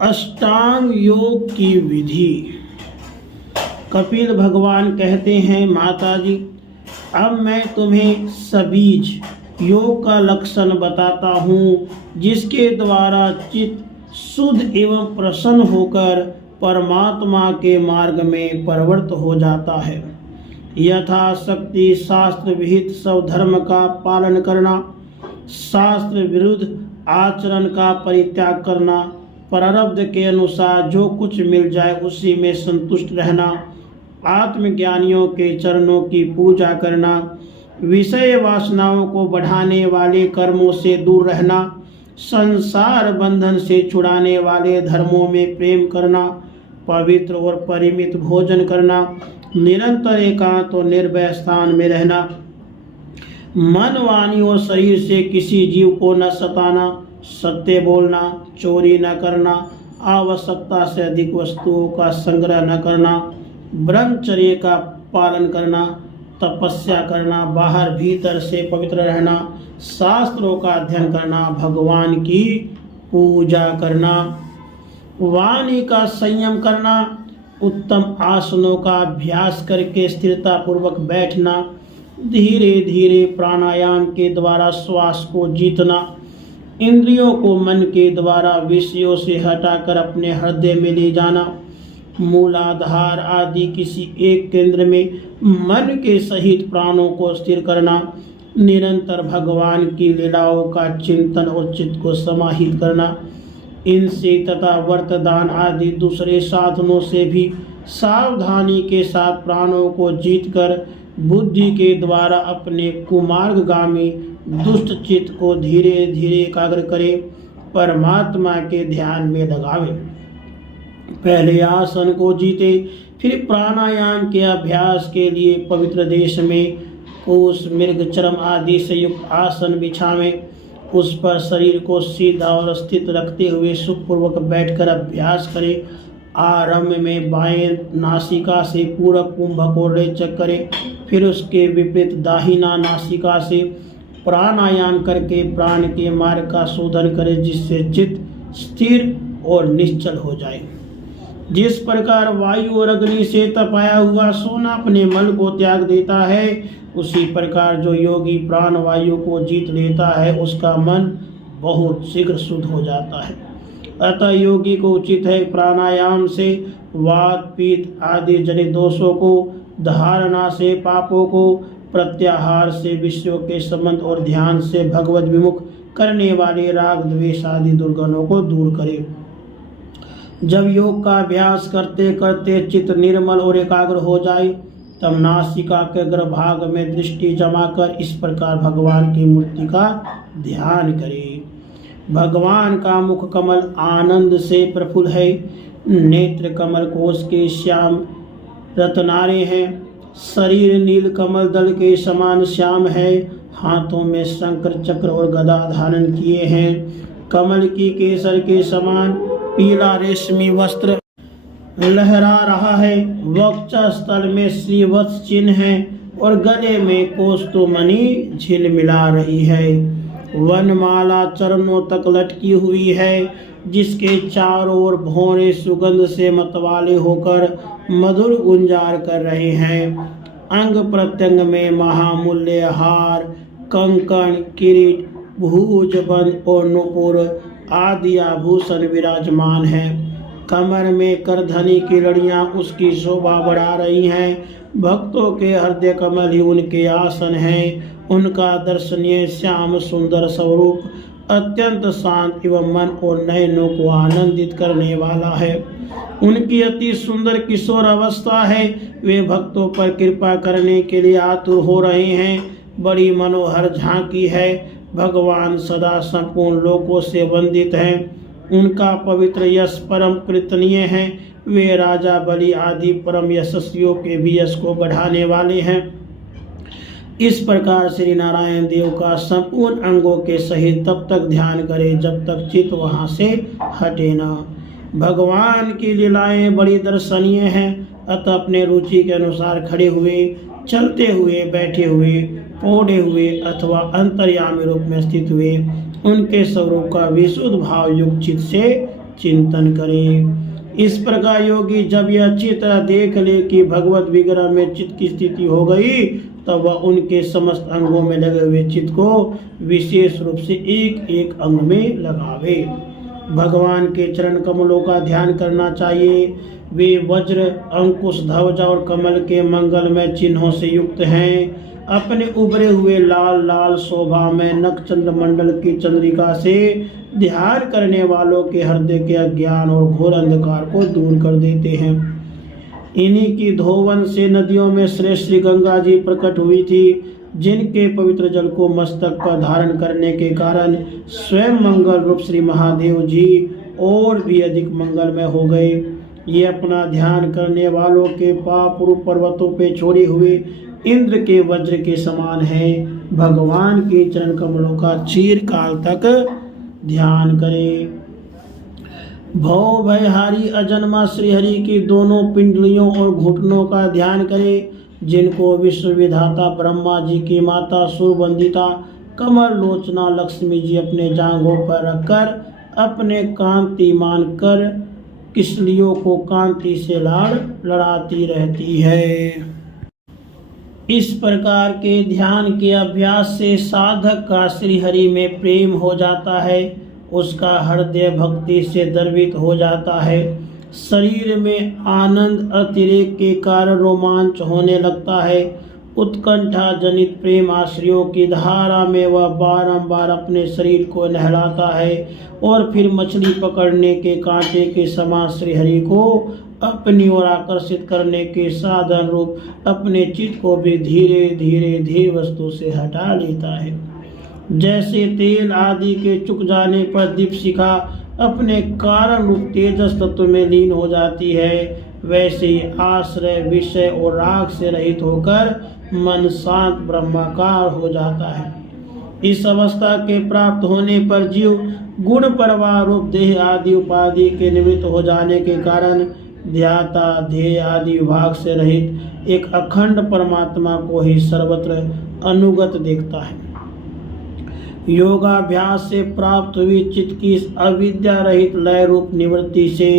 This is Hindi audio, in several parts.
अष्टांग योग की विधि। कपिल भगवान कहते हैं, माता जी, अब मैं तुम्हें सबीज योग का लक्षण बताता हूँ, जिसके द्वारा चित्त शुद्ध एवं प्रसन्न होकर परमात्मा के मार्ग में प्रवृत्त हो जाता है। यथाशक्ति शास्त्र विहित सब धर्म का पालन करना, शास्त्र विरुद्ध आचरण का परित्याग करना, प्रारब्ध के अनुसार जो कुछ मिल जाए उसी में संतुष्ट रहना, आत्मज्ञानियों के चरणों की पूजा करना, विषय वासनाओं को बढ़ाने वाले कर्मों से दूर रहना, संसार बंधन से छुड़ाने वाले धर्मों में प्रेम करना, पवित्र और परिमित भोजन करना, निरंतर एकांत और निर्भय स्थान में रहना, मन वाणी और शरीर से किसी जीव को न सताना, सत्य बोलना, चोरी न करना, आवश्यकता से अधिक वस्तुओं का संग्रह न करना, ब्रह्मचर्य का पालन करना, तपस्या करना, बाहर भीतर से पवित्र रहना, शास्त्रों का अध्ययन करना, भगवान की पूजा करना, वाणी का संयम करना, उत्तम आसनों का अभ्यास करके स्थिरता पूर्वक बैठना, धीरे धीरे प्राणायाम के द्वारा श्वास को जीतना, इंद्रियों को मन के द्वारा विषयों से हटाकर अपने हृदय में ले जाना, मूलाधार आदि किसी एक केंद्र में मन के सहित प्राणों को स्थिर करना, निरंतर भगवान की लीलाओं का चिंतन और चित्त को समाहित करना, इनसे तथा वर्तदान आदि दूसरे साधनों से भी सावधानी के साथ प्राणों को जीतकर बुद्धि के द्वारा अपने कुमार्गगामी दुष्ट चित्त को धीरे धीरे एकाग्र करे, परमात्मा के ध्यान में लगावे। पहले आसन को जीते, फिर प्राणायाम के अभ्यास के लिए पवित्र देश में कोष, मृग, चरम आदि से युक्त आसन बिछावें। उस पर शरीर को सीधा और स्थित रखते हुए सुखपूर्वक बैठकर अभ्यास करें। आरंभ में बाएं नासिका से पूरक कुंभक और रेचक करें, फिर उसके विपरीत दाहिना नासिका से प्राणायाम करके प्राण के मार्ग का शोधन करें, जिससे चित्त स्थिर और निश्चल हो जाए। जिस प्रकार वायु और अग्नि से तपाया हुआ सोना अपने मल को त्याग देता है, उसी प्रकार जो योगी प्राण वायु को जीत लेता है, उसका मन बहुत शीघ्र शुद्ध हो जाता है। अतः योगी को उचित है प्राणायाम से वात, पित्त आदि जनित दोषों को, धारणा से पापों को, प्रत्याहार से विषयों के संबंध और ध्यान से भगवत विमुख करने वाले राग, द्वेष आदि दुर्गुणों को दूर करे। जब योग का अभ्यास करते करते चित्त निर्मल और एकाग्र हो जाए, तब नासिका के गर्भभाग में दृष्टि जमाकर इस प्रकार भगवान की मूर्ति का ध्यान करे। भगवान का मुख कमल आनंद से प्रफुल्ल है, नेत्र कमल कोश के श्याम रत्नारे हैं, शरीर नील कमल दल के समान श्याम है, हाथों में शंकर चक्र और गदा धारण किए हैं, कमल की केसर के समान पीला रेशमी वस्त्र लहरा रहा है, वक्षस्थल में श्रीवत्स चिन्ह है और गले में कौस्तुमणि झिलमिला रही है। वनमाला चरणों तक लटकी हुई है, जिसके चारों ओर भौरे सुगंध से मतवाले होकर मधुर गुंजार कर रहे हैं। अंग प्रत्यंग में महामूल्य हार, कंकण, किरीट, भुजबंद और नुपुर आदि आभूषण विराजमान हैं। कमर में करधनी की लड़ियां उसकी शोभा बढ़ा रही हैं। भक्तों के हृदय कमल ही उनके आसन हैं। उनका दर्शनीय श्याम सुंदर स्वरूप अत्यंत शांत एवं मन और नयनों को आनंदित करने वाला है। उनकी अति सुंदर किशोर अवस्था है। वे भक्तों पर कृपा करने के लिए आतुर हो रहे हैं। बड़ी मनोहर झांकी है। भगवान सदा संपूर्ण लोकों से वंदित हैं। उनका पवित्र यश परम कीर्तनीय है। वे राजा बलि आदि परम यशस्वियों के भी यश को बढ़ाने वाले हैं। इस प्रकार श्री नारायण देव का संपूर्ण अंगों के सहित तब तक ध्यान करें जब तक चित्त वहां से हटे ना। भगवान की लीलाएं बड़ी दर्शनीय हैं। अतः अपने रुचि के अनुसार खड़े हुए, चलते हुए, बैठे हुए, ओढ़े हुए अथवा अंतर्यामी रूप में स्थित हुए उनके स्वरूप का विशुद्ध भाव युक्त चित्त से चिंतन करें। इस प्रकार योगी जब यह अच्छी तरह देख ले कि भगवत विग्रह में चित्त की स्थिति हो गई, तब वह उनके समस्त अंगों में लगे हुए चित्त को विशेष रूप से एक एक अंग में लगावे। भगवान के चरण कमलों का ध्यान करना चाहिए। वे वज्र, अंकुश, ध्वजा और कमल के मंगलमय चिन्हों से युक्त हैं। अपने उभरे हुए लाल लाल शोभा में नख चंद्र मंडल की चंद्रिका से ध्यान करने वालों के हृदय के अज्ञान और घोर अंधकार को दूर कर देते हैं। इन्हीं की धोवन से नदियों में श्रेष्ठ श्री गंगा जी प्रकट हुई थी, जिनके पवित्र जल को मस्तक पर धारण करने के कारण स्वयं मंगल रूप श्री महादेव जी और भी अधिक मंगलमय हो गए। ये अपना ध्यान करने वालों के पाप रूप पर्वतों पे छोड़े हुए इंद्र के वज्र के समान है। भगवान के चरण कमलों का चिरकाल तक ध्यान करें। भव भयहारी अजन्मा श्रीहरि की दोनों पिंडलियों और घुटनों का ध्यान करें, जिनको विश्व विधाता ब्रह्मा जी की माता सुरवंदिता कमल लोचना लक्ष्मी जी अपने जांघों पर रखकर अपने कांतिमान कर किसलियों को कांति से लाड़ लड़ाती रहती है। इस प्रकार के ध्यान के अभ्यास से साधक का श्रीहरि में प्रेम हो जाता है, उसका हृदय भक्ति से द्रवित हो जाता है। शरीर में आनंद अतिरेक के कारण रोमांच होने लगता है। उत्कंठा जनित प्रेम आश्रयों की धारा में वह बारंबार अपने शरीर को नहलाता है और फिर मछली पकड़ने के कांटे के समान श्रीहरि को अपनी ओर आकर्षित करने के साधन रूप अपने चित्त को भी धीरे धीरे धीरे वस्तु से हटा लेता है। जैसे तेल आदि के चुक जाने पर दीपशिखा अपने कारण रूप तेजस तत्व में लीन हो जाती है, वैसे ही आश्रय विषय और राग से रहित होकर मन शांत ब्रह्माकार हो जाता है। इस अवस्था के प्राप्त होने पर जीव गुण प्रवाह रूप देह आदि उपाधि के निवृत्त हो जाने के कारण ध्याता ध्येय आदि विभाग से रहित एक अखंड परमात्मा को ही सर्वत्र अनुगत देखता है। योगाभ्यास से प्राप्त हुई चित्त की अविद्या रहित लय रूप निवृत्ति से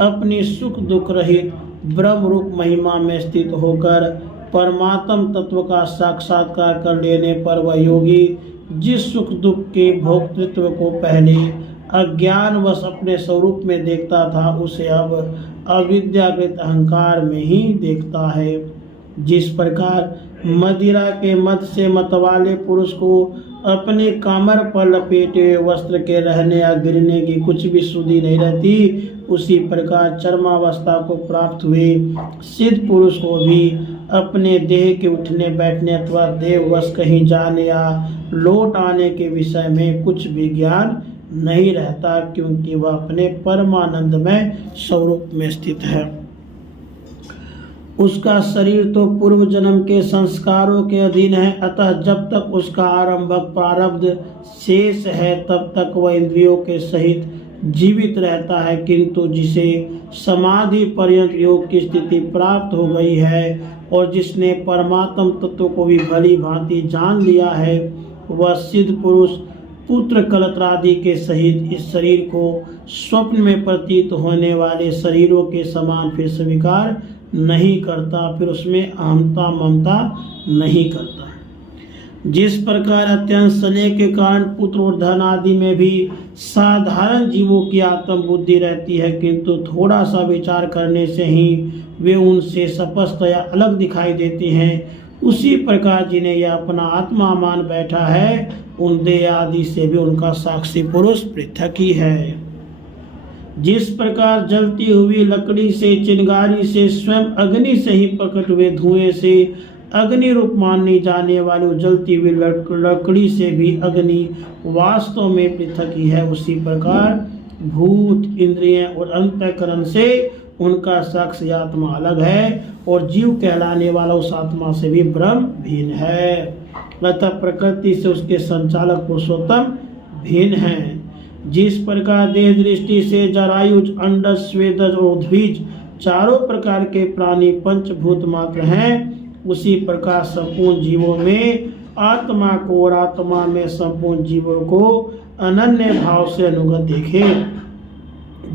अपनी सुख दुख रहित ब्रह्म रूप महिमा में स्थित होकर परमात्म तत्व का साक्षात्कार कर लेने पर वह योगी जिस सुख दुख के भोक्तृत्व को पहले अज्ञानवश अपने स्वरूप में देखता था, उसे अब अविद्याकृत अहंकार में ही देखता है। जिस प्रकार मदिरा के मद से मतवाले पुरुष को अपने कमर पर लपेटे हुए वस्त्र के रहने या गिरने की कुछ भी सुधि नहीं रहती, उसी प्रकार चरमावस्था को प्राप्त हुए सिद्ध पुरुष को भी अपने देह के उठने बैठने अथवा देववश कहीं जाने या लौट आने के विषय में कुछ भी ज्ञान नहीं रहता, क्योंकि वह अपने परमानंदमय स्वरूप में स्थित है। उसका शरीर तो पूर्व जन्म के संस्कारों के अधीन है, अतः जब तक उसका आरंभक प्रारब्ध शेष है तब तक वह इंद्रियों के सहित जीवित रहता है। किंतु जिसे समाधि पर्यंत योग की स्थिति प्राप्त हो गई है और जिसने परमात्म तत्व को भी भली भांति जान लिया है, वह सिद्ध पुरुष पुत्र कलत्रादि के सहित इस शरीर को स्वप्न में प्रतीत होने वाले शरीरों के समान फिर स्वीकार नहीं करता, फिर उसमें अहमता ममता नहीं करता। जिस प्रकार अत्यंत स्नेह के कारण पुत्र और धन आदि में भी साधारण जीवों की आत्म बुद्धि रहती है, किंतु थोड़ा सा विचार करने से ही वे उनसे स्पष्ट या अलग दिखाई देती हैं, उसी प्रकार जिन्हें यह अपना आत्मा मान बैठा है, उन देह आदि से भी उनका साक्षी पुरुष पृथक ही है। जिस प्रकार जलती हुई लकड़ी से, चिंगारी से, स्वयं अग्नि से ही प्रकट हुए धुएं से अग्नि रूप मानी जाने वाली जलती हुई लकड़ी से भी अग्नि वास्तव में पृथक ही है, उसी प्रकार भूत इंद्रिय और अंतःकरण से उनका साक्षी आत्मा अलग है और जीव कहलाने वाला उस आत्मा से भी ब्रह्म भिन्न है। अतः प्रकृति से उसके संचालक पुरुषोत्तम भिन्न है। जिस प्रकार देह दृष्टि से जरायुज, अंडज, स्वेदज और उद्भिज चारों प्रकार के प्राणी पंचभूत मात्र हैं, उसी प्रकार संपूर्ण जीवों में आत्मा को और आत्मा में संपूर्ण जीवों को अनन्य भाव से अनुगत देखे।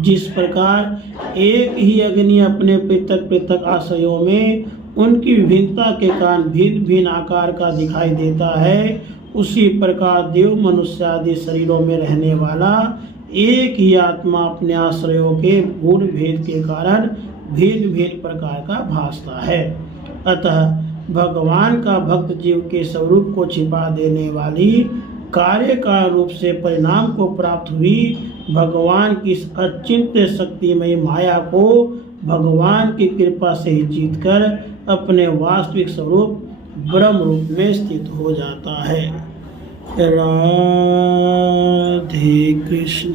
जिस प्रकार एक ही अग्नि अपने पृथक पृथक आश्रयों में उनकी विभिन्नता के कारण भिन्न भिन्न आकार का दिखाई देता है, उसी प्रकार देव मनुष्य आदि शरीरों में रहने वाला एक ही आत्मा अपने आश्रयों के गुण भेद के कारण भिन्न भिन्न प्रकार का भासता है। अतः भगवान का भक्त जीव के स्वरूप को छिपा देने वाली कार्य का रूप से परिणाम को प्राप्त हुई भगवान की इस अचिंत्य शक्तिमय माया को भगवान की कृपा से ही जीतकर अपने वास्तविक स्वरूप ब्रह्म रूप में स्थित हो जाता है। राधे कृष्ण।